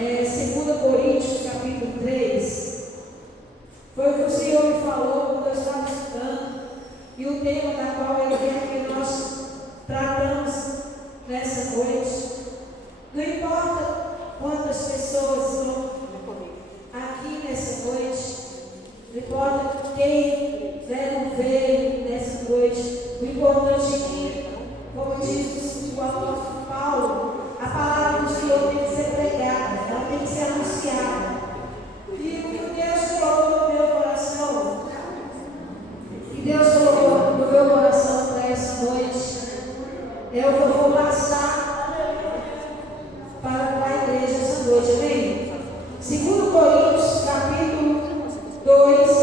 2 Coríntios, capítulo 3, foi o que o Senhor me falou quando eu estava estudando, e o tema da qual eu quero que nós tratamos nessa noite. Não importa quantas pessoas estão aqui nessa noite, não importa quem não veio nessa noite, o importante é que, como diz o apóstolo Paulo, a palavra do Senhor tem que ser pregada, ela tem que ser anunciada. E o que Deus colocou no meu coração, para essa noite, é o que eu vou passar para a igreja essa noite, amém? 2 Coríntios, capítulo 2,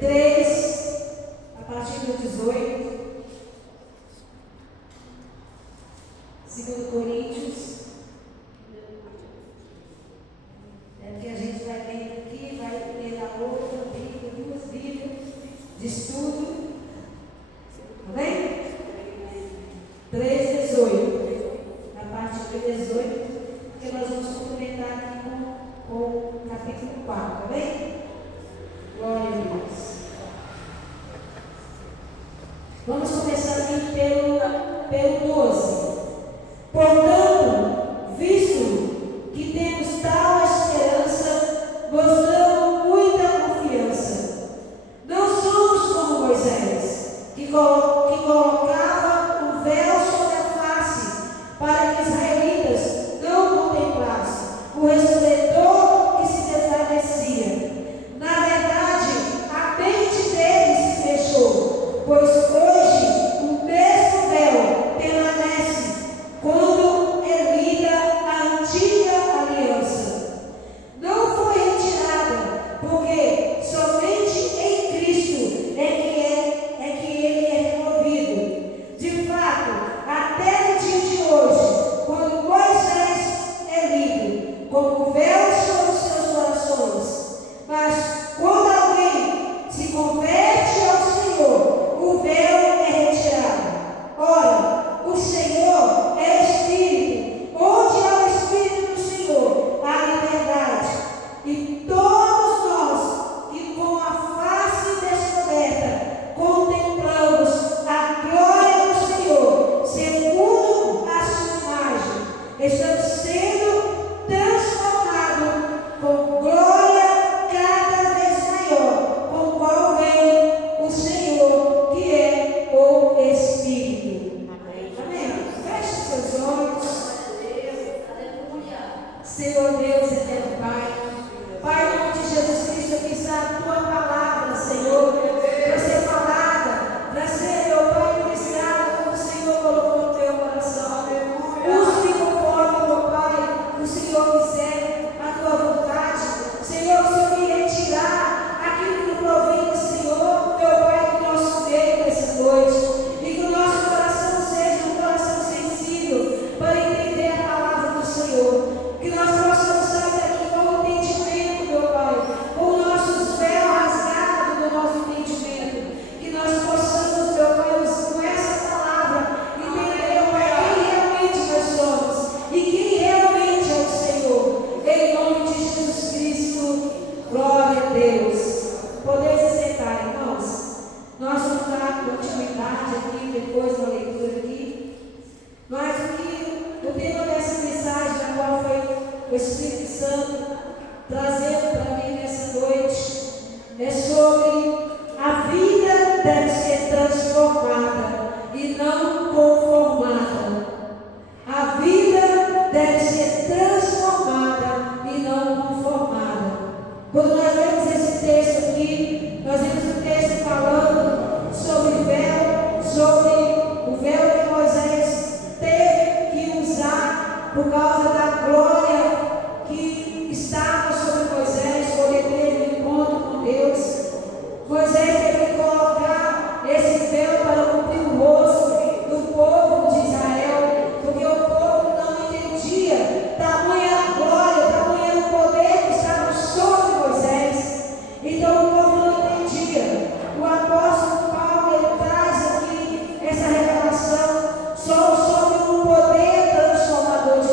3, a partir do 18. 2 Coríntios, que a gente vai ler aqui, vai ler a outra Bíblia, duas Bíblias de estudo, amém? 3, 18, a partir do 18, porque nós vamos complementar aqui com o capítulo 4, amém? Glória a Deus. Vamos começar aqui pelo 12. Portanto, visto que temos tal esperança, mostramos muita confiança. Não somos como Moisés, que colocava o véu sobre a face, para que os israelitas não contemplassem o resplendor que se desvanecia. Na verdade, a mente deles se fechou, pois hoje o mesmo véu permanece quando é lida a antiga aliança. Não foi retirada, porque somente em Cristo é que ele é removido. De fato, até no dia de hoje, quando Moisés é lido, como véu sobre os seus corações, mas quando alguém se converte ao Senhor, o véu é retirado. Ora, o Senhor é Espírito, onde há o Espírito do Senhor, há liberdade. E todos nós, que com a face descoberta, contemplamos a glória do Senhor, segundo a sua imagem, estamos sendo transformados com glória cada vez maior, com o qual vem o Senhor, que é o Espírito. Amém? Feche seus olhos. Senhor Deus, eterno Pai. Pai, em nome de Jesus Cristo, aqui está a tua palavra, Senhor, para ser falada, para ser, meu Pai, ministrada, como o Senhor colocou no teu coração. Use-me conforme, meu Pai, o Senhor quiser, a tua vontade. Senhor, se eu me retirar aquilo que provém do Senhor, meu Pai, do nosso meio nessa noite, e que o nosso coração seja um coração sensível para entender a palavra do Senhor. Que nós possamos sair daqui com o entendimento, meu Pai, com os nossos véus rasgados do nosso entendimento. Que nós possamos, meu Pai, com essa palavra, entender, meu Pai, quem realmente nós somos e quem realmente é o Senhor. Em nome de Jesus Cristo, glória a Deus. Podeis sentar, irmãos. Nós vamos dar continuidade aqui, depois da leitura aqui. Mas o tema dessa mensagem, na qual foi o Espírito Santo trazendo para mim nessa noite, é sobre a vida deve ser transformada e não conformada. A vida deve ser transformada e não conformada. Quando nós vemos esse texto aqui, nós vemos o texto falando sobre véu, sobre o véu que Moisés teve que usar por causa da glória que estava sobre Moisés, quando ele teve um encontro com Deus. Moisés teve que colocar esse véu para cobrir o rosto do povo de Israel, porque o povo não entendia tamanha glória, tamanho poder que estava sobre Moisés. Então o povo não entendia. O apóstolo Paulo, ele traz aqui essa revelação sobre o poder transformador de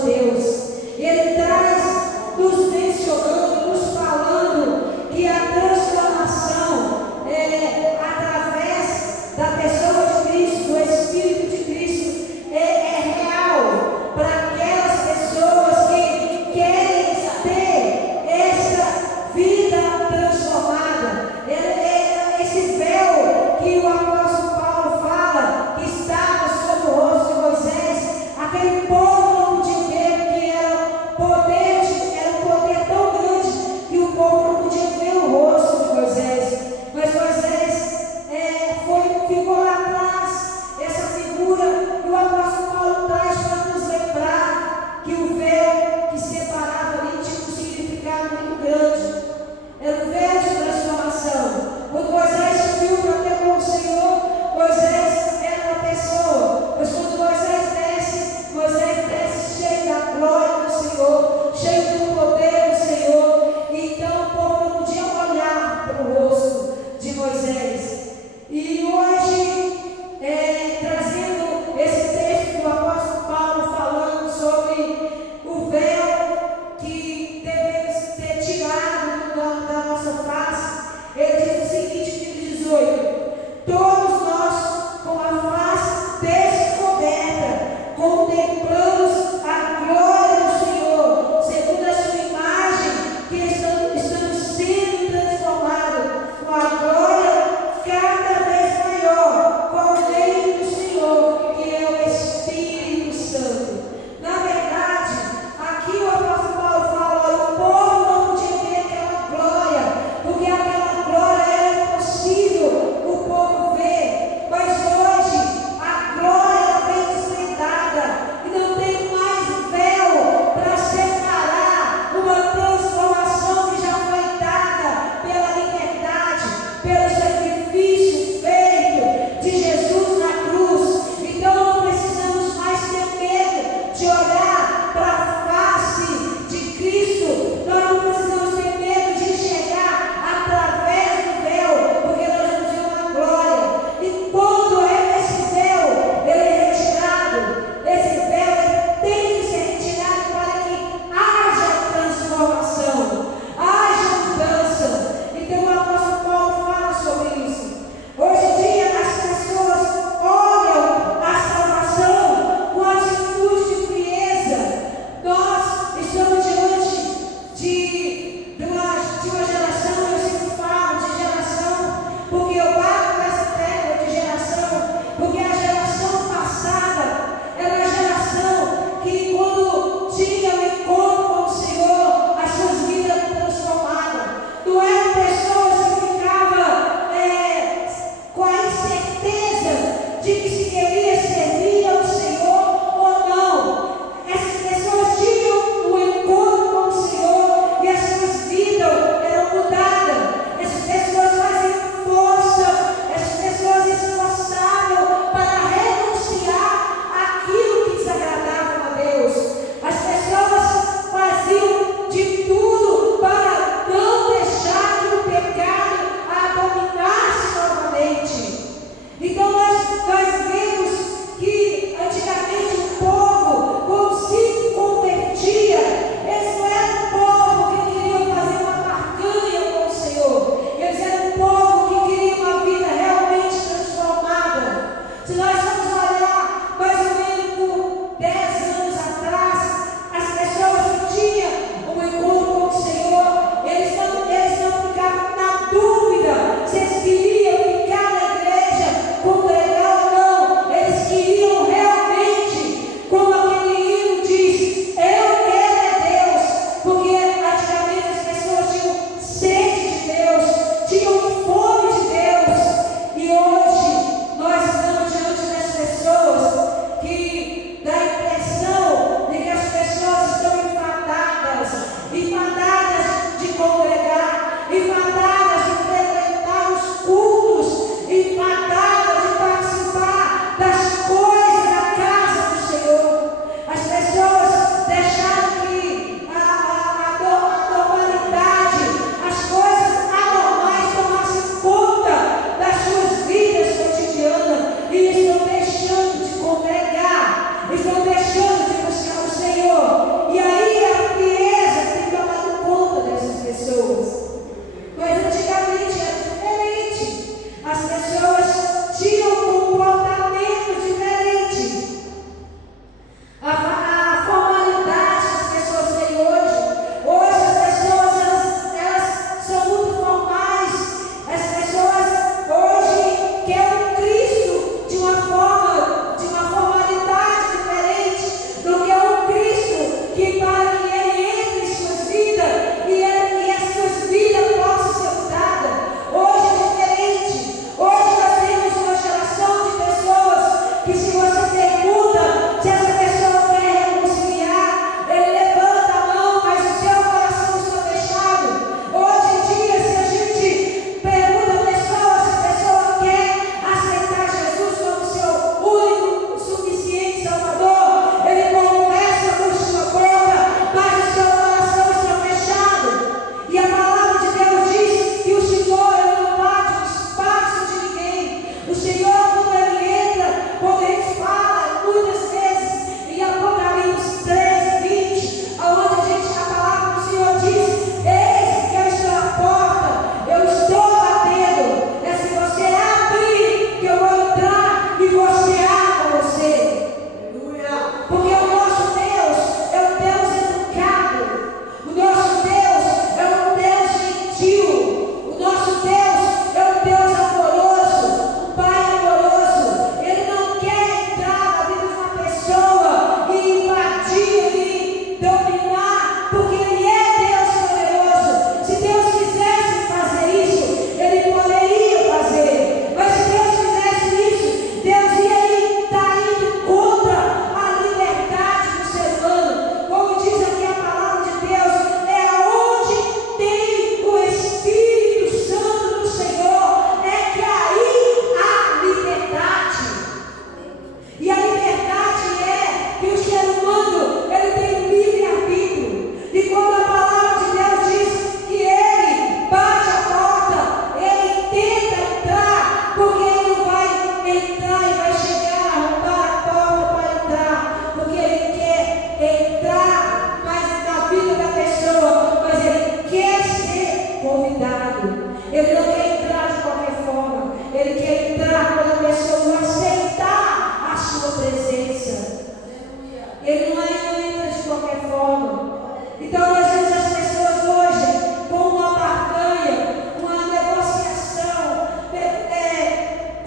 Ele não entra de qualquer forma. Então, às vezes, as pessoas hoje, com uma barganha, uma negociação,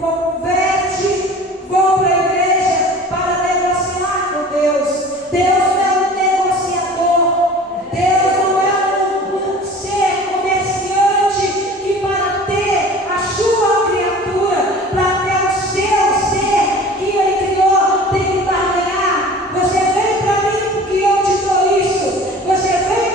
converte, vão para a igreja para negociar com Deus. Deus não é um negociador. Deus não é um ser comerciante que para ter a sua criatura, para ter o seu ser que Ele criou, tem que barganhar. Você vem para mim porque eu te dou isso. Você vem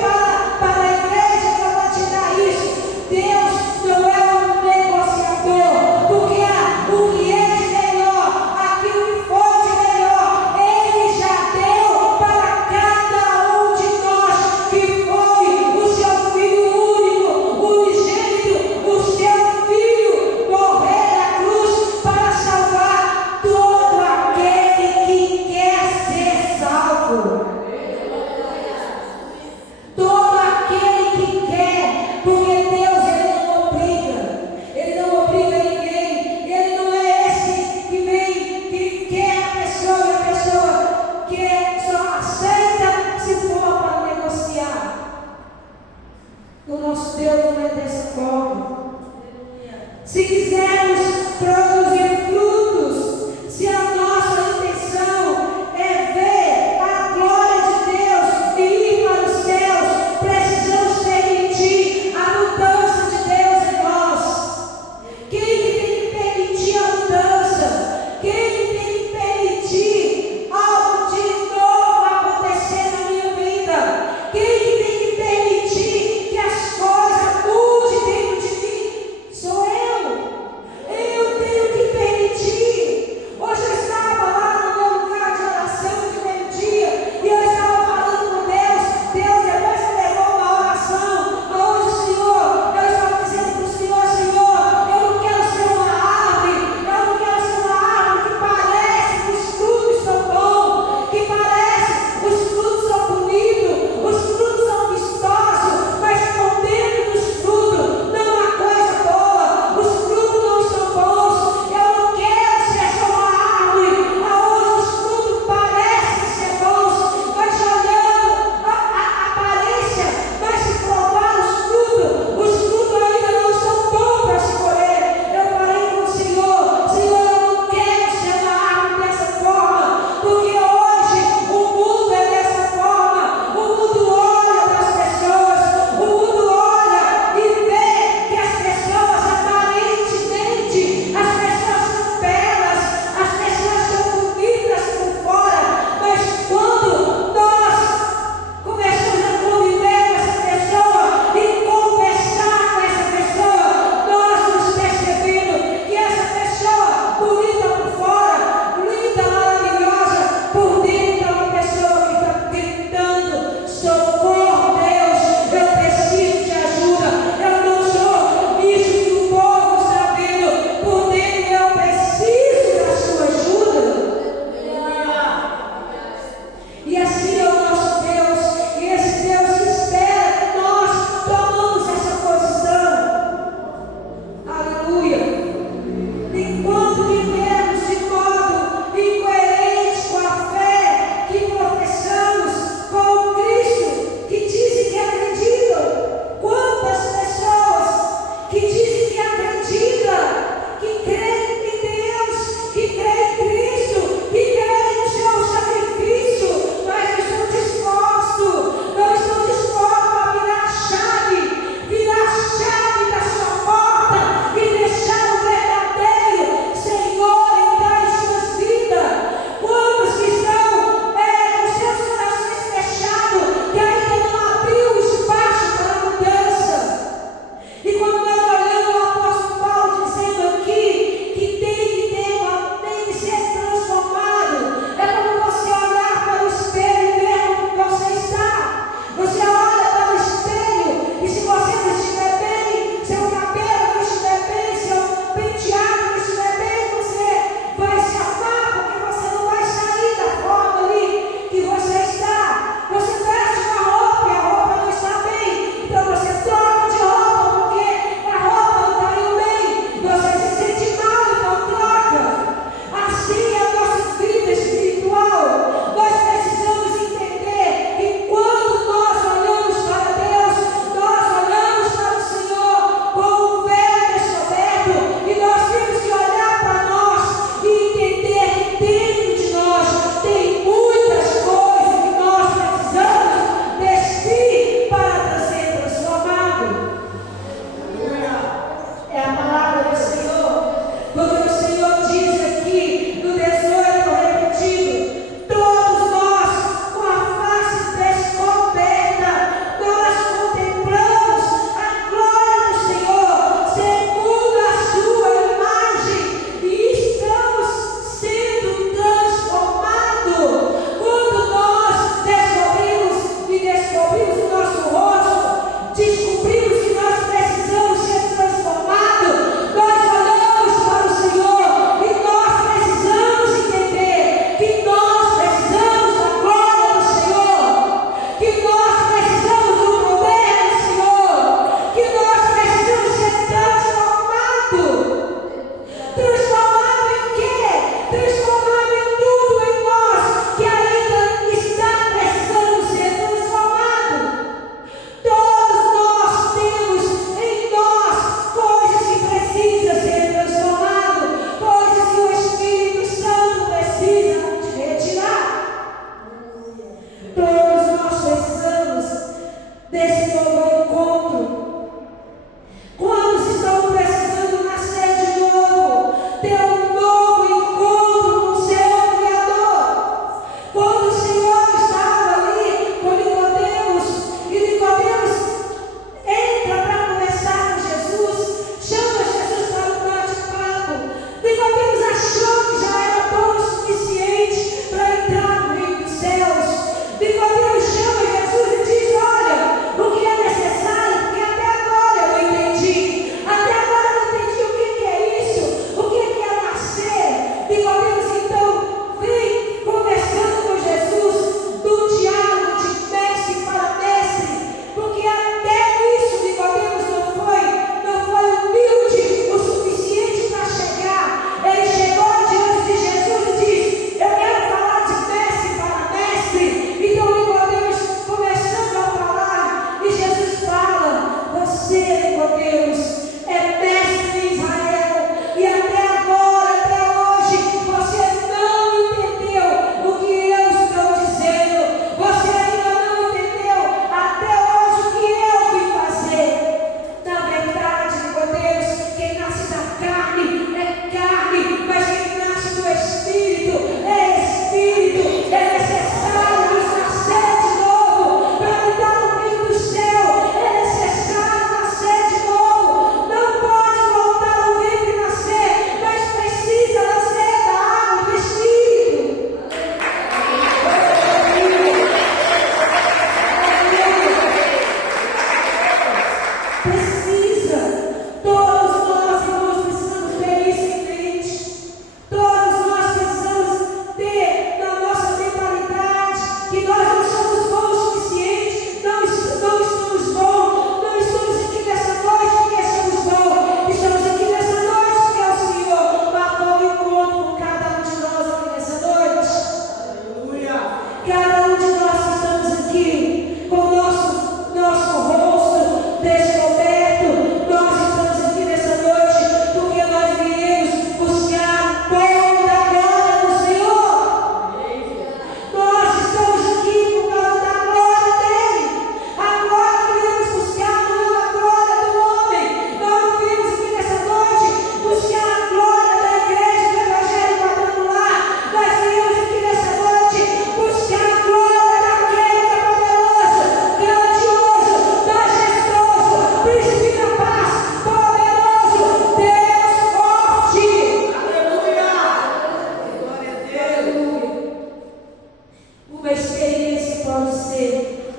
Uma experiência pode ser.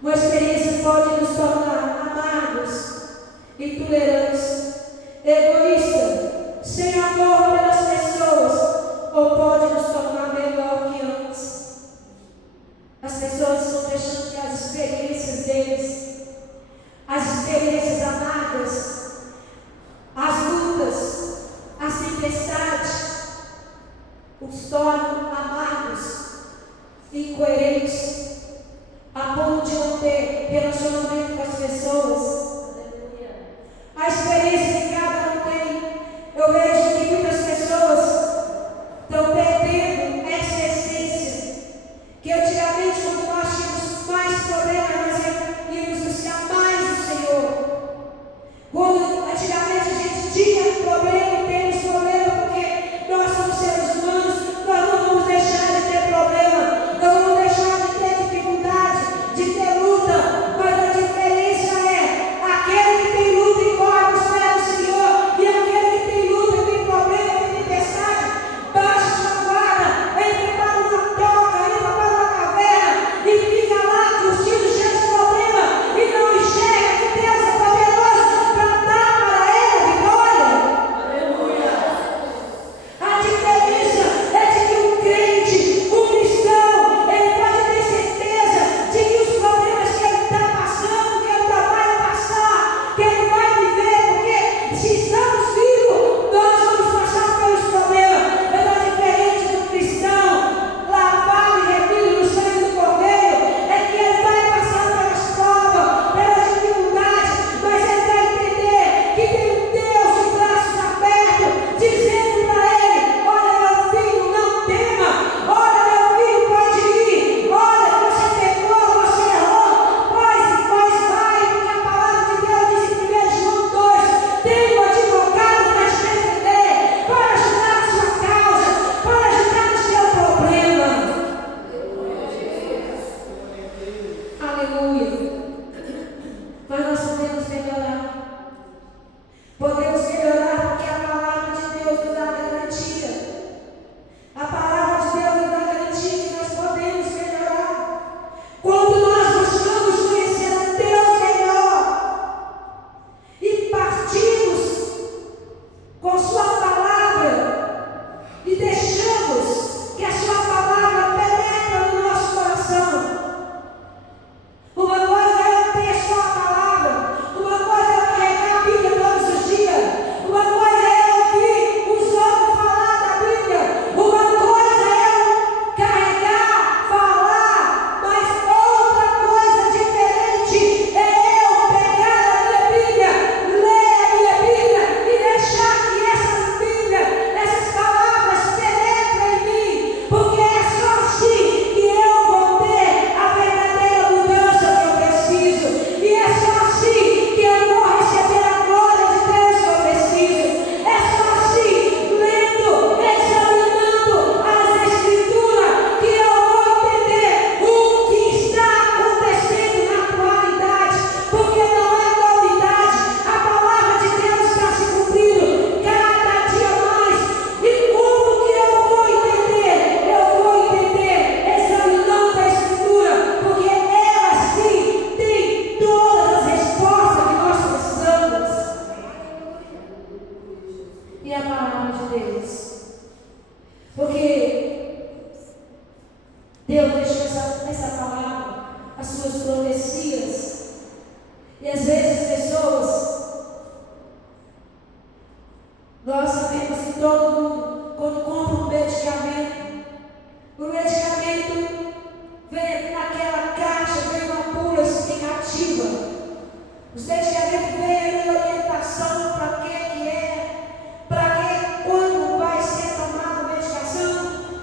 Uma experiência pode nos tornar amargos, intolerantes, egoístas, sem amor pelas pessoas, ou pode nos tornar melhor que antes. As pessoas estão deixando que as experiências deles, as experiências amargas, as lutas, as tempestades, os tornam amargos, incoerentes, a ponto de não ter relacionamento com as pessoas. A experiência que cada um tem, eu vejo que muitas pessoas estão perdendo essa essência. Que antigamente, quando nós tínhamos mais problemas, nós íamos buscar mais o Senhor. Quando antigamente a gente tinha problema, temos problema, porque nós somos seres humanos, nós não vamos deixar de ter problema, não vamos deixar de ter dificuldade, de ter luta, mas a diferença é aquele que tem luta e corre nos pés do Senhor, e aquele que tem luta e tem problema, tem tempestade, baixa sua guarda, entra para uma toca, entra para uma caverna e fica lá curtindo cheio de problema e não enxerga que Deus é poderoso para dar para ele a vitória. Aleluia. A diferença é de que um crente, um cristão, ele pode ter certeza de que os problemas que ele está passando, que ele ainda vai passar, que ele vai viver, porque se estamos vivos, nós vamos passar pelos problemas. Mas a diferença do cristão, lavado e remido no sangue do Cordeiro, é que ele vai passar pelas provas, pelas dificuldades, mas ele vai entender que tem um Deus de braços abertos, dizendo para ele: olha, meu filho, não tema, olha, meu filho, pode ir, olha, você pecou, você errou, mas vai, porque a palavra de Deus diz em 1 João 2: tem um advogado para te defender, para ajudar na sua causa, para ajudar no seu problema. Aleluia. Mas nós podemos melhorar. Podemos melhorar porque a palavra de Deus nos dá garantia. A palavra de Deus nos dá garantia que nós podemos melhorar. Quando nós buscamos conhecer a Deus melhor e partimos com Sua palavra e deixamos que a Sua palavra penetre no nosso coração. Uma coisa é eu ter só a palavra, uma coisa é eu carregar a Bíblia todos os dias, uma coisa é eu ouvir os outros falar da Bíblia, uma coisa é eu carregar, falar, mas outra coisa diferente é eu pegar a minha Bíblia, ler a minha Bíblia e deixar que essa Bíblia, essas palavras penetrem em mim, porque é só assim que eu vou ter a verdadeira mudança que eu preciso, e é só assim que eu vou receber a glória de Deus que eu preciso, é só assim, lendo, examinando as Escrituras, que eu vou entender o que está acontecendo na atualidade, porque não é novidade, a palavra de Deus está se cumprindo cada dia mais. E como que eu vou entender? Eu vou entender examinando a Escritura, porque ela sim tem todas as respostas que nós precisamos. E a palavra de Deus, porque Deus deixou essa palavra, as suas profecias, e às vezes as pessoas, nós sabemos que todo mundo, quando compra um medicamento, o medicamento vem naquela caixa, vem uma bula explicativa. Os medicamentos vêm ali orientação para que é, para que quando vai ser tomada a medicação,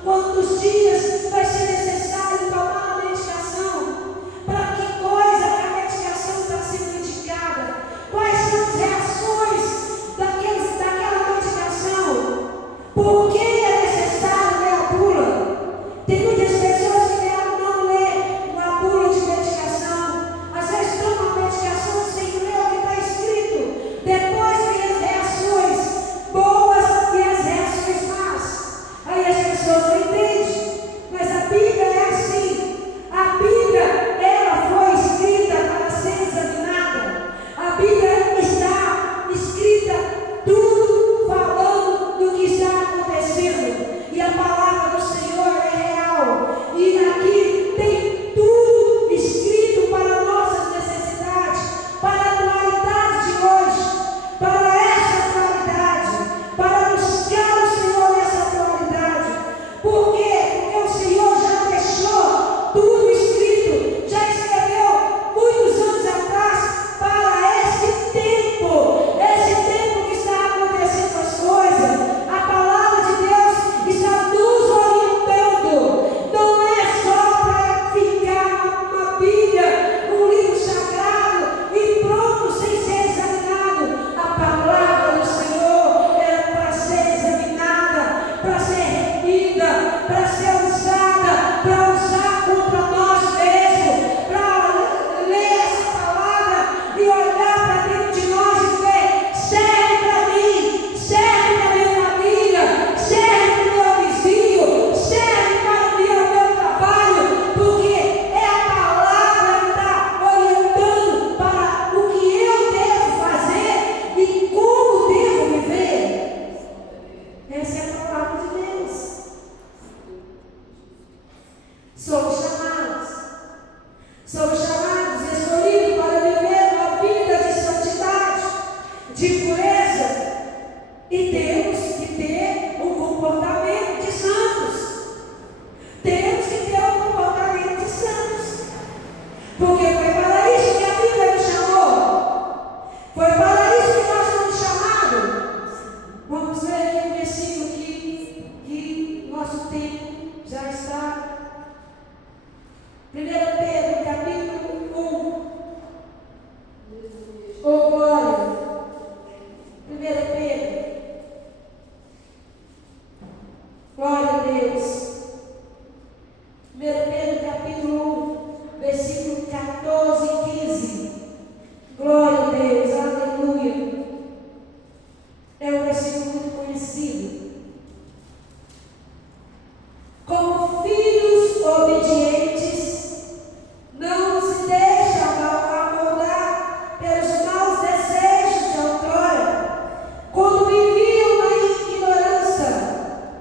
quantos dias vai ser necessário tomar a medicação, para que coisa que a medicação está sendo indicada, quais são as reações daquela medicação, por que é necessário ler a bula. Tem muitas pessoas que não lê uma bula de medicação, às vezes tomam a medicação sem ler Somos chamados. Somos chamados, escolhidos para viver uma vida de santidade, de pureza. E temos que ter um comportamento de santos. Temos que ter um comportamento de santos. Porque foi para isso que a Bíblia nos chamou. Foi para isso que nós fomos chamados. Vamos ler aqui um versículo que nosso tempo já está. 1 Pedro, capítulo 1. Oh, glória. 1 Pedro. Glória a Deus. 1 Pedro, capítulo 1, versículo 14 e 15. Glória a Deus, aleluia. É um versículo muito conhecido. Como filhos obedientes, não se deixam amoldar pelos maus desejos de outrora, quando viviam na ignorância,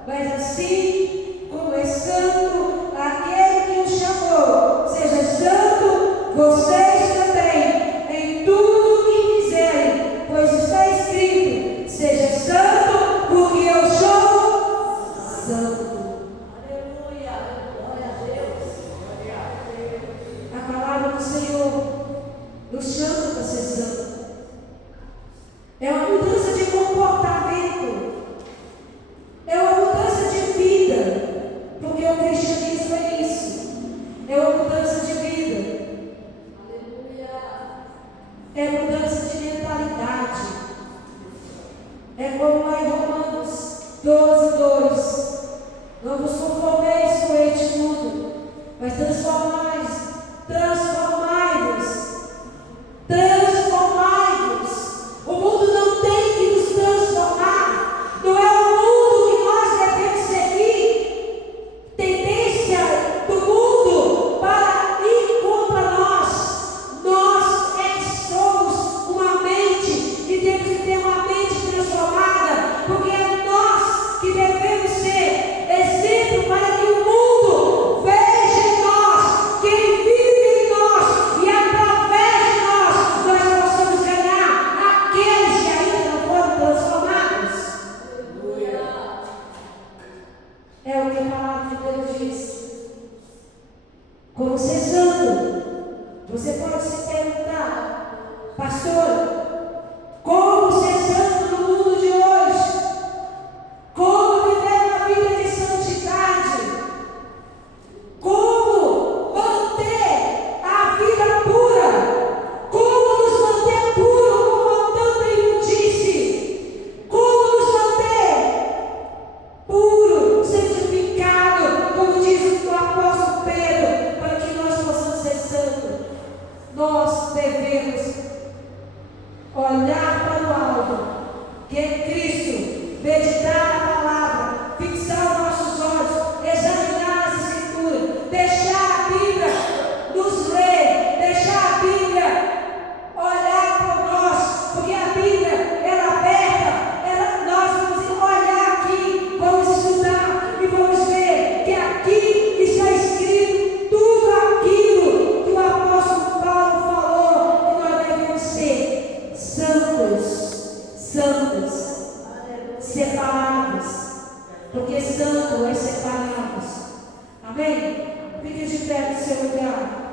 mas assim como é santo aquele que os chamou, seja santo vocês também, em tudo o que fizerem, pois está escrito: seja santo, porque eu sou santo. A palavra do Senhor nos chama para ser santo. É uma mudança de comportamento. É uma mudança de vida. Porque o cristianismo é isso. É uma mudança de vida. É mudança de mentalidade. É como lá em Romanos 12:2. Não vos conformeis com este mundo, mas transformai-vos. O mundo não tem que nos transformar. Não é o mundo que nós devemos seguir. Tendência do mundo para ir contra nós. Nós é que somos uma mente e temos que ter uma mente transformada, porque é nós que devemos ser exemplo para que o mundo veja em nós quem vive em nós, e através de nós possamos ganhar aqueles que ainda não foram transformados. É o que a palavra de Deus diz. Como ser santo? Você pode se perguntar: pastor, como ser santo no mundo de hoje? Como viver uma vida de santidade? Como manter a vida pura? Como nos manter puros com tanta imundice? Como nos manter puro, santificado, como diz o apóstolo Pedro, para que nós possamos ser santos? Nós devemos olhar para o alto, que é Cristo, meditar na palavra, fixar os nossos olhos, examinar as Escrituras, deixar a Bíblia nos ler, deixar a Bíblia olhar por nós, porque a Bíblia ela é aberta, nós vamos olhar aqui, vamos estudar e vamos ver que aqui está escrito tudo aquilo que o apóstolo Paulo falou, que nós devemos ser santos, separados, porque santo é separados. Amém? Fique de pé no seu lugar.